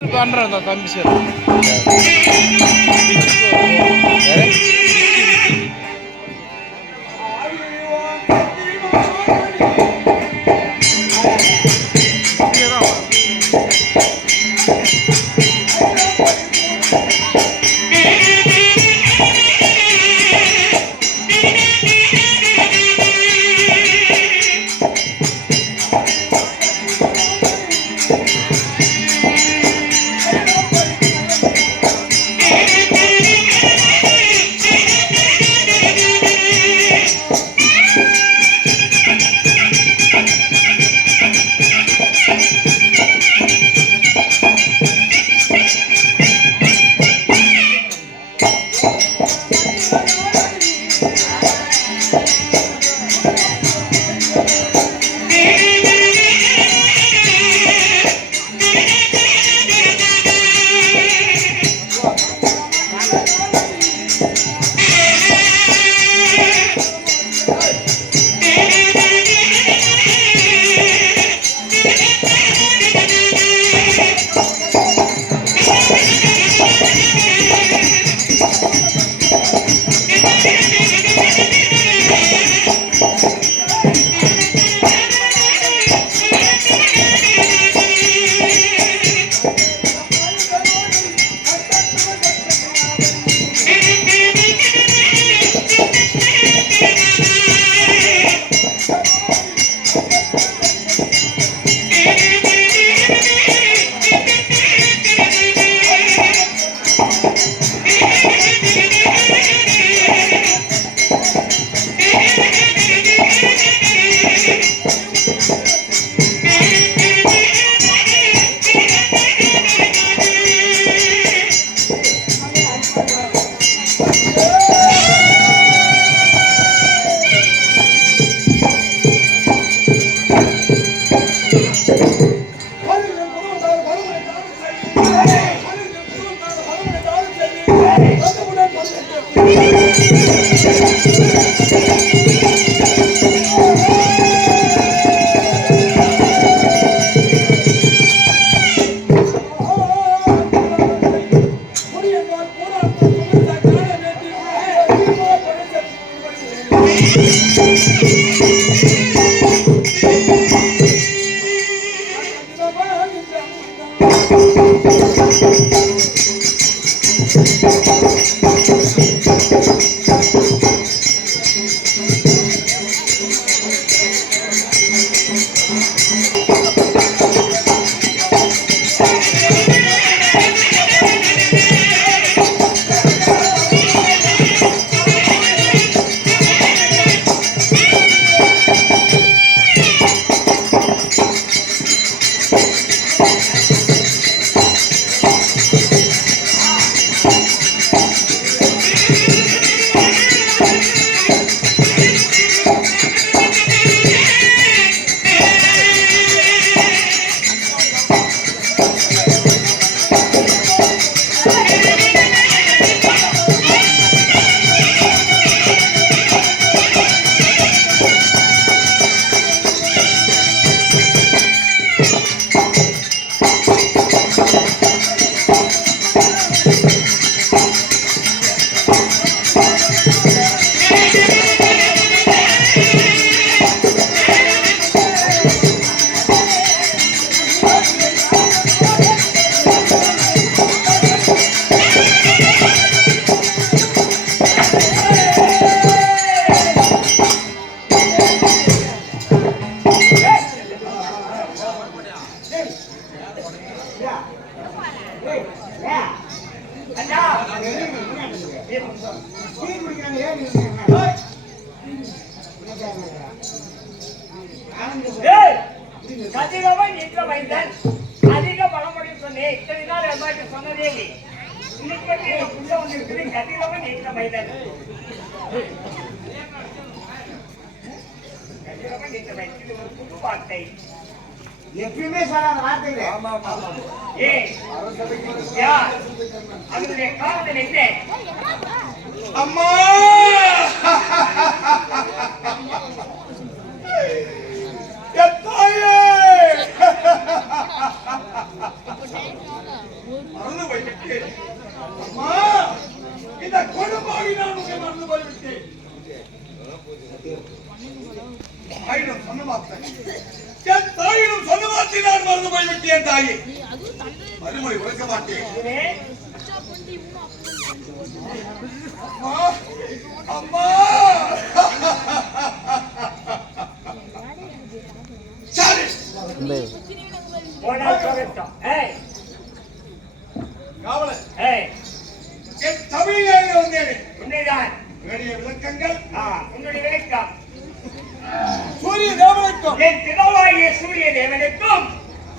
பண்றேன் தம்பி சார் அதிக பழமொழி சொன்னேன். இத்தனை நாள் எல்லாம் சொன்னதே இன்னைக்கு புள்ள வந்து இருக்குது. கதிரவன் நீக்க மைதன் கதிரவன் நீக்க மைதன் இது ஒரு புது வார்த்தை. எப்பயுமே சொல்லாத வார்த்தை. அதனுடைய காரணம் என்ன? அம்மா மறந்து போய்விட்டேன். அம்மா, இந்த கொடும்பாவி நான் உன்னை மறந்து போய்விட்டேன். தாயிடம் சொன்ன வார்த்தை, என் தாயிடம் சொன்ன வார்த்தை நான் மறந்து போய்விட்டேன். தாயே, மறுமொழி உழைக்க மாட்டேன். அம்மா, சரி காவலர், என் தமிழிலே வந்தேன். உண்மைதான். என்னுடைய விளக்கங்கள் உன்னுடைய விளக்கம் சூரிய தேவனுக்கும் என் பிதாவாகிய சூரிய தேவனுக்கும்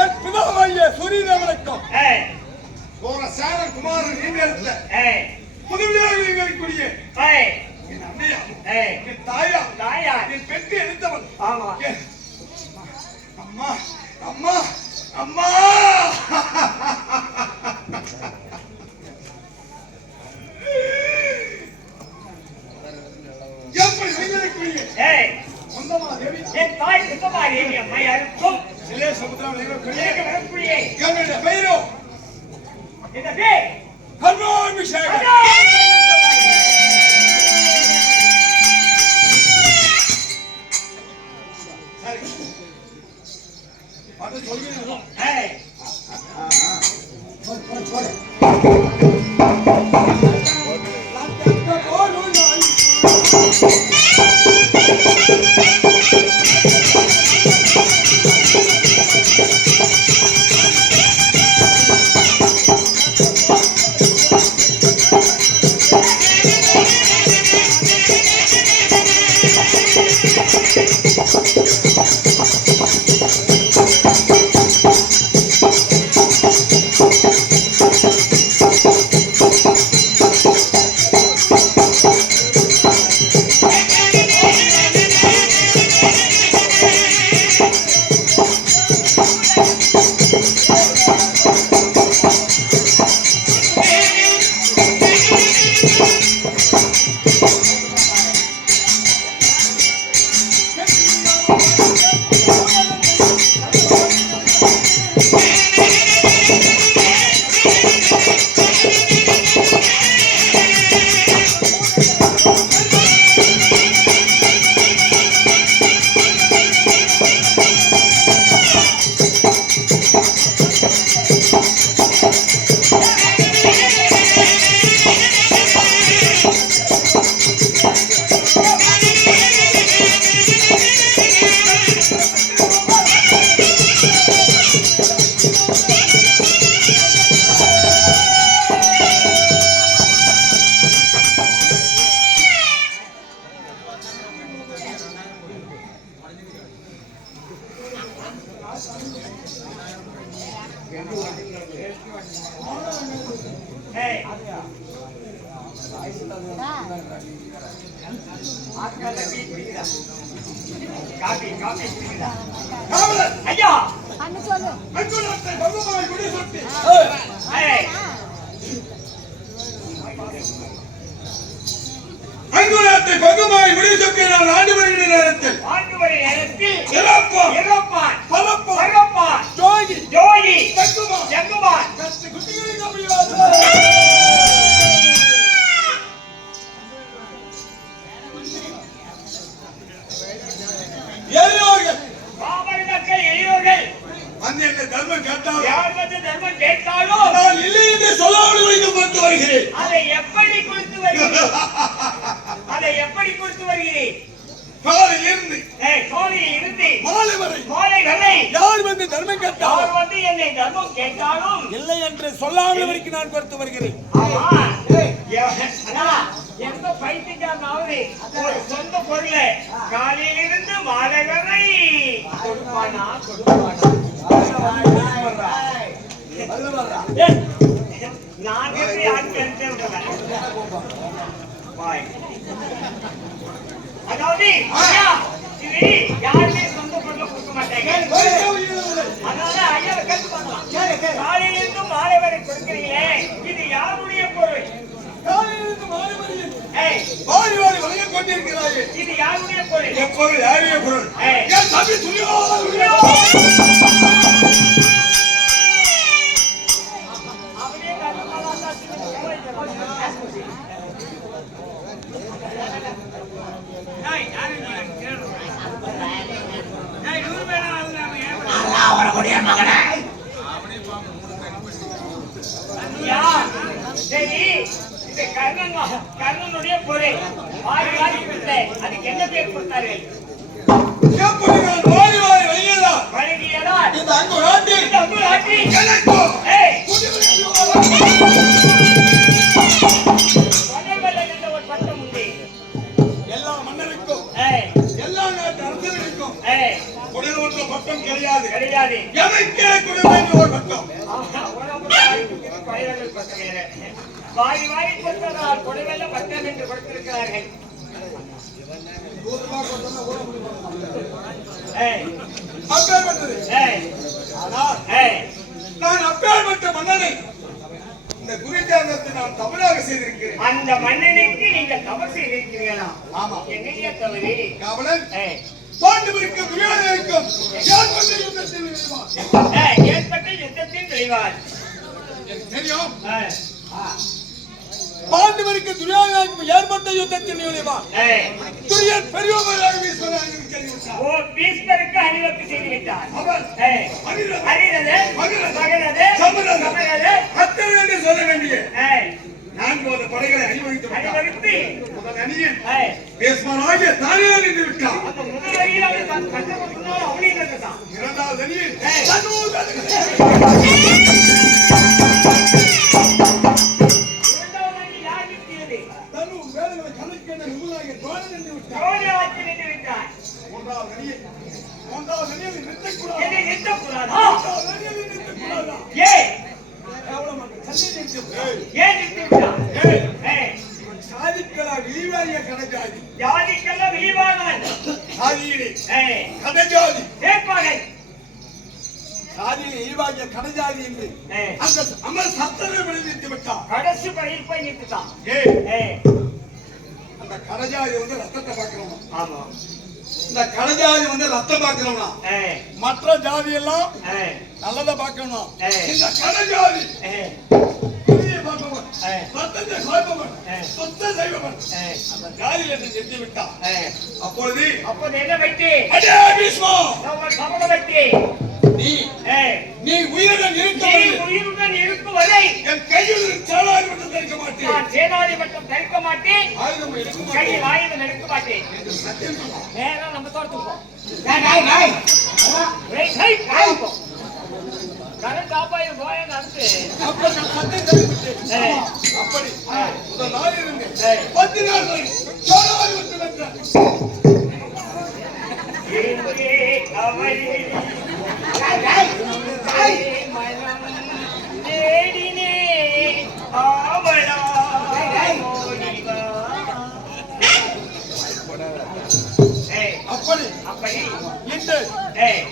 என் பிதாவாகிய சூரிய தேவனுக்கும் சேரன் குமாரன் நீண்டெடுத்த புதுவியாக இருக்கக்கூடிய என் அண்ணையா, என் தாயா, என் பெற்று எடுத்தவன். அம்மா அம்மா அம்மா எப்படி செய்திருக்கூடிய சொந்தமா தேவி, என் தாய் சுத்தமா தேவி அம்மையாருக்கும் சிலே சமுத்திரம் வரக்கூடிய என்னுடைய பெயரோ இந்த பேர் கர்மாபிஷேகம். சரி, அது சொல்கிறேன். ஐயா அங்குலத்தை பங்குமாய் முடிசொக்கி நான் ஆண்டு வருகிற நேரத்தில் இறப்பான் பலப்பான் ஜோகி ஜங்குமான் குட்டிகளுக்கு அப்படியாது. எளியோர்கள் வந்து என்ன தர்மம் கேட்டாலும் யார் வந்து தர்மம் கேட்டாலும் நான் இல்லை என்று சொல்லாமல் வைத்து கொடுத்து வருகிறேன். அதை எப்படி கொடுத்து வருகிறேன்? காலையிலிருந்து மாலை வரை யார் வந்து தர்மம் கேட்டாலும் யார் வந்து என்னை தர்மம் கேட்டாலும் இல்லை என்று சொல்லாமல் வரைக்கும் நான் கொடுத்து வருகிறேன். எந்த பைத்தியக்காரனாவது ஒரு சொந்த பொருளை காலையிலிருந்து மாலை வரை கொடுப்பானா? நான் எப்படி ஆட்கள் அதாவது இது யாருமே சொந்த பொருளை கொடுக்க மாட்டாங்க. அதனால ஐயாவை கேட்டு பார்க்கலாம். காலையிலிருந்து மாலை வரை கொடுக்கிறீங்களே, இது யாருடைய பொருள்? வாரி வாரி வழங்கிக் கொண்டிருக்கிறாயே, இது யாருடைய பொருள்? எப்பொருள் யாருடைய பொருள்? என் தம்பி வரக்கூடிய மகனே சரி, இந்த கர்ணனுடைய பொருள் வாரி வாரி கொடுத்தேன். அதுக்கு என்ன பேர் கொடுத்தார்கள்? எப்படி நான் வாரி வாரி வழங்கியதா? வழங்கியதால் இந்த அங்கு நாட்டி எனக்கு ஒரு பட்டம் உண்டு. எல்லா மன்னருக்கும் ஏய், எல்லா நாட்டு அரசர்களுக்கும் ஏய், குடிவன்ற பட்டம் கிடையாது. கிடையாது. எமைக்கே குடிவன்ற ஒரு பட்டம். வாரி வாரி கொடுத்ததால் கொடுவெல்ல பட்டம் என்று கொடுத்திருக்கிறார்கள். ஏய், அப்பேற்பட்டது. ஏய், ஆனால் ஏய், நான் அப்பேற்பட்ட மன்னனை இந்த குருஜானத்தை நான் தவறாக செய்திருக்கிறேன். அந்த மன்னனுக்கு நீங்கள் தவறு செய்திருக்கிறீர்களா? ஆமா. என்னைய தவறு? காவலன் ஏய், பாண்டவருக்கும் துரியோதனருக்கும் ஏற்பட்ட யுத்தத்தில் விளைவான். ஏற்பட்ட யுத்தத்தின் விளைவால் எனக்கு தெரியும். ஏய், பாண்டவருக்கு துரியோதனருக்கும் ஏற்பட்ட யுத்தத்தில் விளைவான். ஏய், துரியன் பெரியவராக வீசுவதாக தெரிவித்தார். ஓ பீஷ்மருக்கு அணிவகுப்பு செய்து விட்டார். அவர் ஏய், அனிருத்தர், அரிரது, மகிரது, மகரது, சமரது, சமரது, அத்தனை என்று சொல்ல வேண்டிய ஏய், 4 படைகளை அணிவகுத்து விட்டார். அணிவகுத்து, முதல் அணியில் ஏய், பீஷ்மராகிய தானே நின்று விட்டார். அப்ப முதல் வரியில் அவன் கஷ்ட கொடுத்தனால அவனையும் கண்டுட்டான். இரண்டாவது அணியில் ஏய். சண்முகன் இரண்டாவது அணி யார் நிற்கிறது? தனு வேதங்களை கணக்கென நிபுணராகிய துரோணன் நின்று விட்டார். யோகியாட்சி நின்று விட்டார். மூன்றாவது அணியில் நிறுத்தக்கூடாது. என்னை நிறுத்தக்கூடாதா? மூன்றாவது அணியில் நிறுத்தக்கூடாதா? ஏன்? கேவலம் அந்த சண்டையை நிறுத்தி விட்டார். ஏன் நிறுத்தி விட்டார்? ஏய், ஏய், சாதிக்கலா விரிவாரிய கடஜாதி ஜாதிக்கெல்லாம் விரிவானவன். சாதியிலே ஏய், கடஜாதி கேட்பார்கள். சாதியிலே ஈவாகிய கடஜாதி என்று ஏய், அந்த அமர் சத்தனை விளைவித்து விட்டார். கடைசி படையில் போய் நிறுத்திட்டான். ஏய், ஏய், அந்த கடஜாதி வந்து ரத்தத்தை பார்க்கிறோம். ஆமா. இந்த கடஜாதி வந்து ரத்தம் பார்க்கிறோம்னா ஏய், மற்ற ஜாதி எல்லாம் ஏய், நல்லதை பார்க்கணும். ஏய். இந்த கடஜாதி ஏய், புதிய பார்ப்பவன், ஏய். ரத்தத்தை காப்பவன், ஏய். சொத்தை செய்பவன், ஏய், அந்த ஜாதியில் என்று சென்று விட்டான். ஏய். அப்பொழுது அப்போது என்ன வைத்து? அடே பீஷ்மா, நம்ம சபதம் வைத்து. நீ ஏய், நீ உயிருடன் நீ இருக்கவரை உயிருடன் இருக்கும் வரை என் கையில் சேலாரி மட்டும் தரிக்க மாட்டேன். நான் சேனாதி மட்டும் தடுக்க மாட்டேன். ஆயுதம் எடுக்க கையில் மாட்டேன் ஆயுதம் எடுக்க மாட்டேன். என்று சத்தியம் சொன்னான். நேரா நம்ம தோட்டத்துக்கு போ. டேய் டேய் டேய் ஏய், ஏய், ஏய், போ. கரண்ட் ஆஃப் ஆகி போயங்க அடுத்து. அப்ப நான் சத்தியம் தெரிவித்தேன். ஏய். அப்படி முதல் நாள் இருந்து ஏய். 10 நாள் வரை சேலாரி மட்டும் வென்றான். எங்கே அவள் டேய் டேய் மனம் தேடினே ஆவலா ஓடிவா. ஏய், அப்படி அப்படி இன்று ஏய்,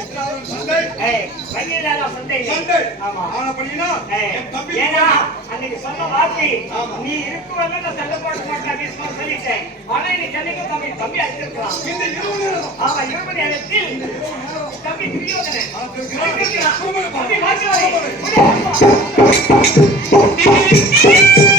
எத்தனாவது சண்டை ஏய், வழியிலான சண்டை. சண்டை ஆமா. ஆனபடினா ஏய், என் தம்பி ஏன்னா அன்னைக்கு சொன்ன வார்த்தை ஆமா. நீ இருக்குவல்ல நான் சண்டை போட மாட்டேன் அப்படின்னு சொல்லிட்டேன். ஆனா இன்னைக்கு சென்னைக்கு தம்பி அடிச்சிருக்கான். இந்த 20 நேரம் ஆமா, 20 நேரத்தில் தம்பி துரியோதனன் ஆத்திருக்கிறான். தம்பி மாற்றுவாரே. கும்பிடு.